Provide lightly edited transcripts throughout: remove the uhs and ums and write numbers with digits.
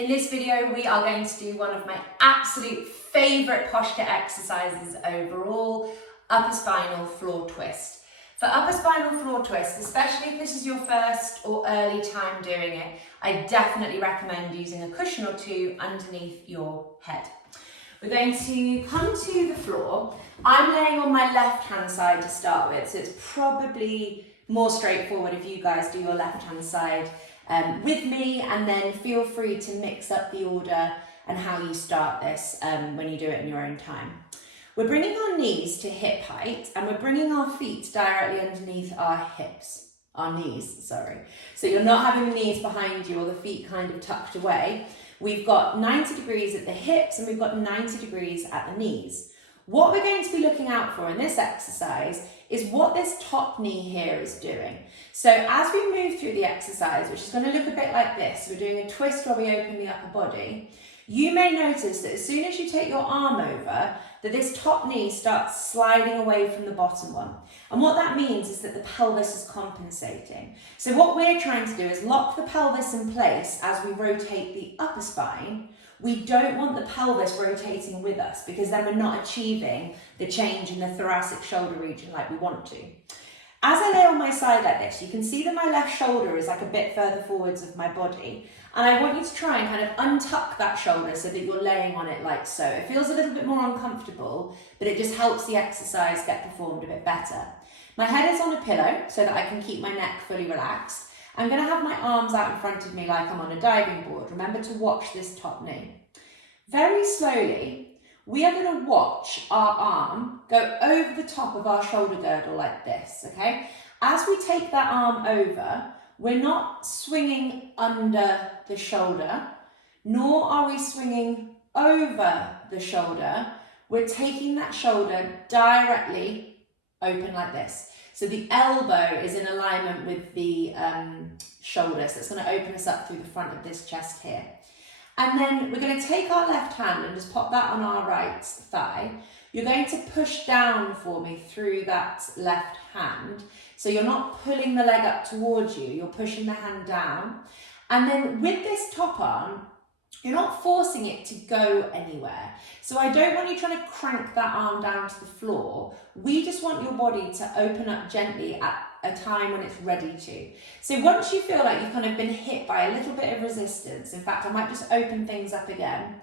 In this video, we are going to do one of my absolute favourite posture exercises overall, Upper Spinal Floor Twist. For Upper Spinal Floor Twist, especially if this is your first or early time doing it, I definitely recommend using a cushion or two underneath your head. We're going to come to the floor. I'm laying on my left-hand side to start with, so it's probably more straightforward if you guys do your left-hand side with me, and then feel free to mix up the order and how you start this when you do it in your own time. We're bringing our knees to hip height and we're bringing our feet directly underneath our knees. So you're not having the knees behind you or the feet kind of tucked away. We've got 90 degrees at the hips and we've got 90 degrees at the knees. What we're going to be looking out for in this exercise is what this top knee here is doing. So as we move through the exercise, which is going to look a bit like this, we're doing a twist where we open the upper body. You may notice that as soon as you take your arm over, that this top knee starts sliding away from the bottom one. And what that means is that the pelvis is compensating. So what we're trying to do is lock the pelvis in place as we rotate the upper spine. We don't want the pelvis rotating with us because then we're not achieving the change in the thoracic shoulder region like we want to. As I lay on my side like this, you can see that my left shoulder is like a bit further forwards of my body. And I want you to try and kind of untuck that shoulder so that you're laying on it like so. It feels a little bit more uncomfortable, but it just helps the exercise get performed a bit better. My head is on a pillow so that I can keep my neck fully relaxed. I'm going to have my arms out in front of me like I'm on a diving board. Remember to watch this top knee. Very slowly, we are going to watch our arm go over the top of our shoulder girdle like this, okay? As we take that arm over, we're not swinging under the shoulder, nor are we swinging over the shoulder. We're taking that shoulder directly open like this. So the elbow is in alignment with the shoulder, so it's going to open us up through the front of this chest here. And then we're going to take our left hand and just pop that on our right thigh. You're going to push down for me through that left hand. So you're not pulling the leg up towards you, you're pushing the hand down. And then with this top arm, you're not forcing it to go anywhere. So I don't want you trying to crank that arm down to the floor. We just want your body to open up gently at a time when it's ready to. So once you feel like you've kind of been hit by a little bit of resistance, in fact, I might just open things up again,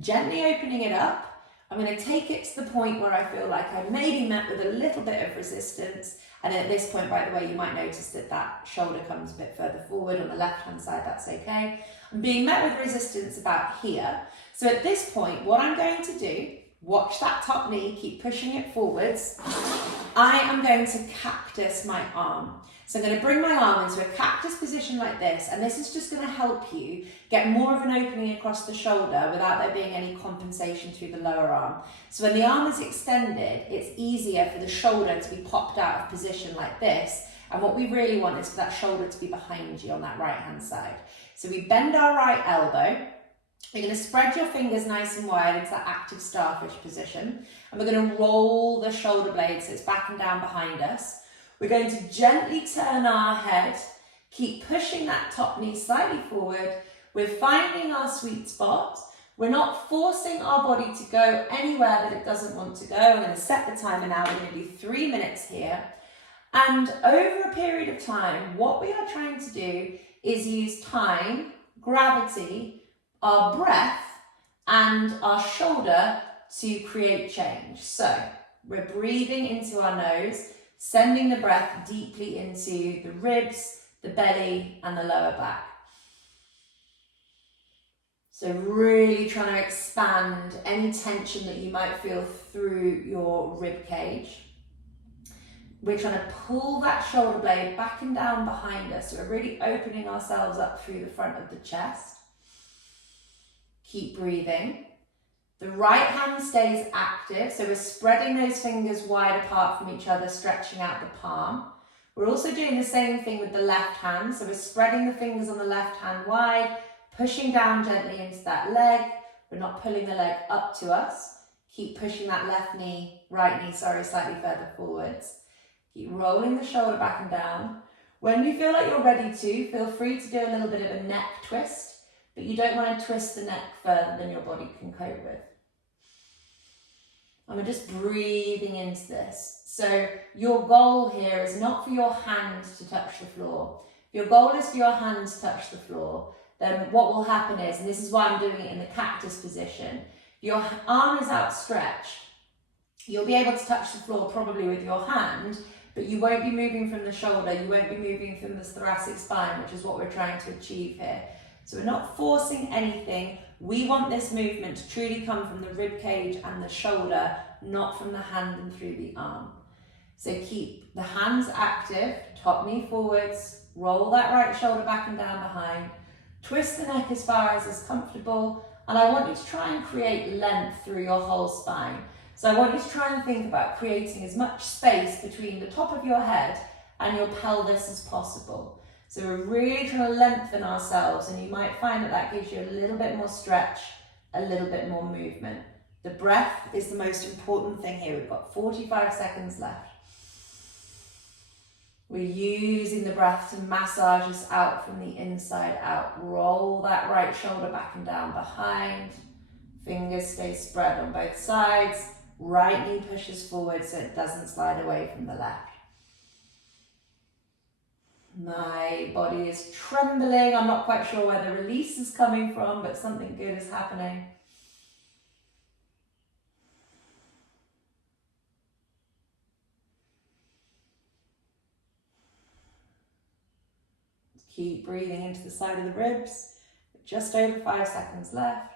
gently opening it up. I'm going to take it to the point where I feel like I may be met with a little bit of resistance. And at this point, by the way, you might notice that that shoulder comes a bit further forward on the left-hand side, that's okay. I'm being met with resistance about here. So at this point, what I'm going to do, watch that top knee, keep pushing it forwards. I am going to cactus my arm. So I'm going to bring my arm into a cactus position like this, and this is just going to help you get more of an opening across the shoulder without there being any compensation through the lower arm. So when the arm is extended, it's easier for the shoulder to be popped out of position like this, and what we really want is for that shoulder to be behind you on that right hand side. So we bend our right elbow. You're going to spread your fingers nice and wide into that active starfish position, and we're going to roll the shoulder blade so it's back and down behind us. We're going to gently turn our head, keep pushing that top knee slightly forward. We're finding our sweet spot. We're not forcing our body to go anywhere that it doesn't want to go. I'm going to set the timer now. We're going to do 3 minutes here. And over a period of time, what we are trying to do is use time, gravity, our breath, and our shoulder to create change. So we're breathing into our nose, sending the breath deeply into the ribs, the belly, and the lower back. So really trying to expand any tension that you might feel through your rib cage. We're trying to pull that shoulder blade back and down behind us. So we're really opening ourselves up through the front of the chest. Keep breathing. The right hand stays active, so we're spreading those fingers wide apart from each other, stretching out the palm. We're also doing the same thing with the left hand, so we're spreading the fingers on the left hand wide, pushing down gently into that leg. We're not pulling the leg up to us. Keep pushing that right knee, slightly further forwards. Keep rolling the shoulder back and down. When you feel like you're ready to, feel free to do a little bit of a neck twist. but you don't want to twist the neck further than your body can cope with. And we're just breathing into this. So your goal here is not for your hands to touch the floor. If your goal is for your hands to touch the floor, then what will happen is, and this is why I'm doing it in the cactus position, your arm is outstretched. You'll be able to touch the floor probably with your hand, but you won't be moving from the shoulder, you won't be moving from the thoracic spine, which is what we're trying to achieve here. So we're not forcing anything. We want this movement to truly come from the rib cage and the shoulder, not from the hand and through the arm. So keep the hands active, top knee forwards, roll that right shoulder back and down behind, twist the neck as far as is comfortable, and I want you to try and create length through your whole spine. So I want you to try and think about creating as much space between the top of your head and your pelvis as possible. So we're really trying to lengthen ourselves, and you might find that that gives you a little bit more stretch, a little bit more movement. The breath is the most important thing here. We've got 45 seconds left. We're using the breath to massage us out from the inside out. Roll that right shoulder back and down behind. Fingers stay spread on both sides. Right knee pushes forward so it doesn't slide away from the left. My body is trembling. I'm not quite sure where the release is coming from, but something good is happening. Keep breathing into the side of the ribs. Just over 5 seconds left.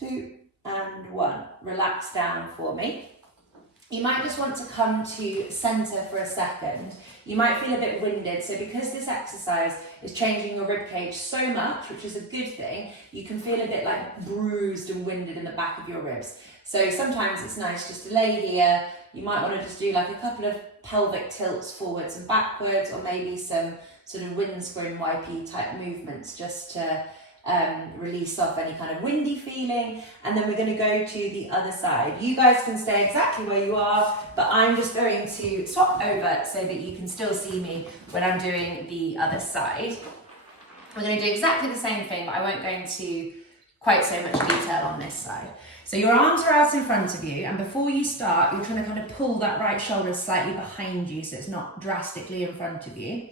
2 and 1. Relax down for me. You might just want to come to center for a second. You might feel a bit winded, so because this exercise is changing your rib cage so much, which is a good thing, you can feel a bit like bruised and winded in the back of your ribs. So sometimes it's nice just to lay here. You might want to just do like a couple of pelvic tilts forwards and backwards, or maybe some sort of windscreen YP type movements just to release off any kind of windy feeling. And then we're going to go to the other side. You guys can stay exactly where you are, but I'm just going to swap over so that you can still see me when I'm doing the other side. I'm going to do exactly the same thing, but I won't go into quite so much detail on this side. So your arms are out in front of you, and before you start, you're trying to kind of pull that right shoulder slightly behind you so it's not drastically in front of you.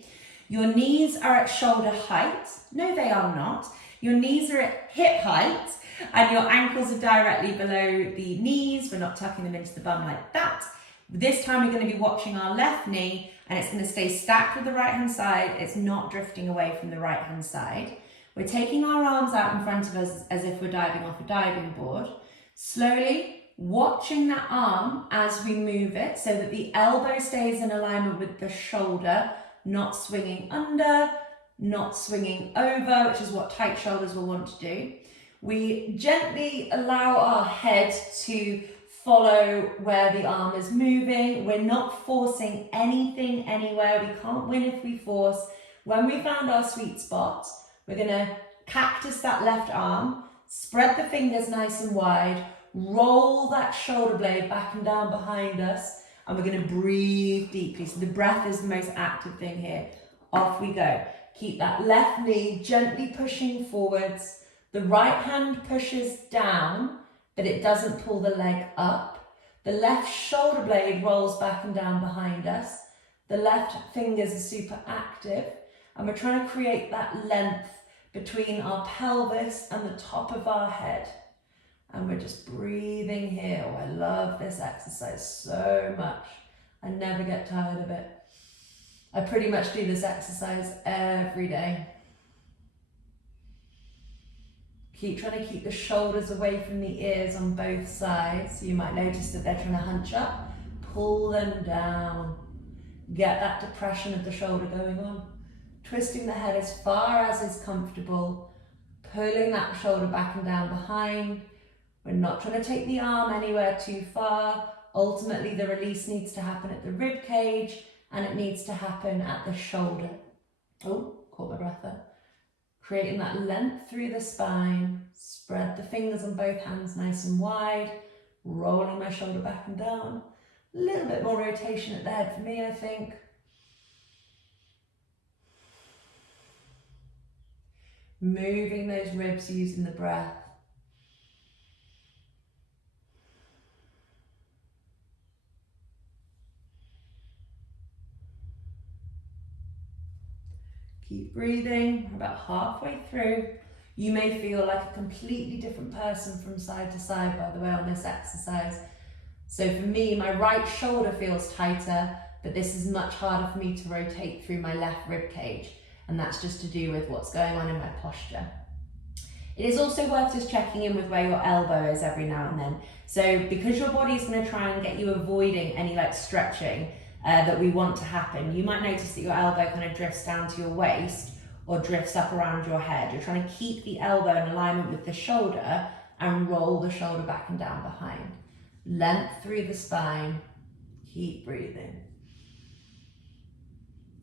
Your knees are at shoulder height. No, they are not. Your knees are at hip height, and your ankles are directly below the knees. We're not tucking them into the bum like that. This time we're going to be watching our left knee, and it's going to stay stacked with the right hand side. It's not drifting away from the right hand side. We're taking our arms out in front of us as if we're diving off a diving board. Slowly watching that arm as we move it so that the elbow stays in alignment with the shoulder, not swinging under, not swinging over, which is what tight shoulders will want to do. We gently allow our head to follow where the arm is moving. We're not forcing anything anywhere. We can't win if we force. When we found our sweet spot, we're going to cactus that left arm, spread the fingers nice and wide, roll that shoulder blade back and down behind us, and we're going to breathe deeply. So the breath is the most active thing here. Off we go. Keep that left knee gently pushing forwards. The right hand pushes down, but it doesn't pull the leg up. The left shoulder blade rolls back and down behind us. The left fingers are super active, and we're trying to create that length between our pelvis and the top of our head. And we're just breathing here. Oh, I love this exercise so much. I never get tired of it. I pretty much do this exercise every day. Keep trying to keep the shoulders away from the ears on both sides. So you might notice that they're trying to hunch up. Pull them down. Get that depression of the shoulder going on. Twisting the head as far as is comfortable. Pulling that shoulder back and down behind. We're not trying to take the arm anywhere too far. Ultimately, the release needs to happen at the rib cage, and it needs to happen at the shoulder. Oh, caught my breath there. Creating that length through the spine. Spread the fingers on both hands nice and wide. Rolling my shoulder back and down. A little bit more rotation at the head for me, I think. moving those ribs using the breath. Keep breathing. We're about halfway through. You may feel like a completely different person from side to side, by the way, on this exercise. So for me, my right shoulder feels tighter, but this is much harder for me to rotate through my left rib cage. And that's just to do with what's going on in my posture. It is also worth just checking in with where your elbow is every now and then. So because your body is going to try and get you avoiding any like stretching that we want to happen, you might notice that your elbow kind of drifts down to your waist or drifts up around your head. You're trying to keep the elbow in alignment with the shoulder and roll the shoulder back and down behind. Length through the spine. Keep breathing.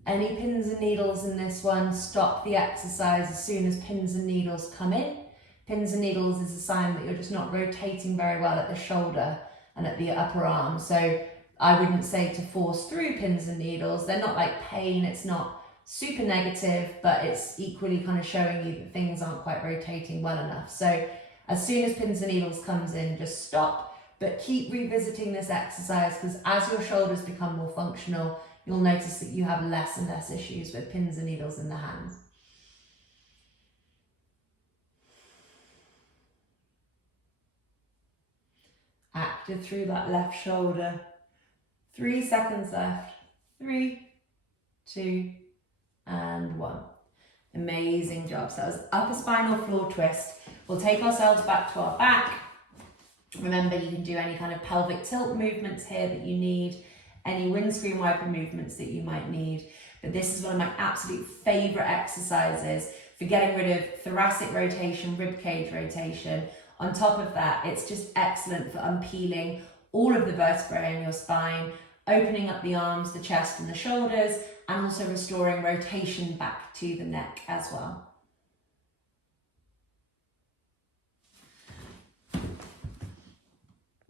Any pins and needles in this one, stop the exercise as soon as pins and needles come in. Pins and needles is a sign that you're just not rotating very well at the shoulder and at the upper arm. So I wouldn't say to force through pins and needles. They're not like pain, it's not super negative, but it's equally kind of showing you that things aren't quite rotating well enough. So as soon as pins and needles comes in, just stop, but keep revisiting this exercise, because as your shoulders become more functional, you'll notice that you have less and less issues with pins and needles in the hands. Active through that left shoulder. 3 seconds left. 3, 2, and 1. Amazing job. So that was upper spinal floor twist. We'll take ourselves back to our back. Remember, you can do any kind of pelvic tilt movements here that you need, any windscreen wiper movements that you might need. But this is one of my absolute favorite exercises for getting rid of thoracic rotation, rib cage rotation. On top of that, it's just excellent for unpeeling all of the vertebrae in your spine, opening up the arms, the chest and the shoulders, and also restoring rotation back to the neck as well.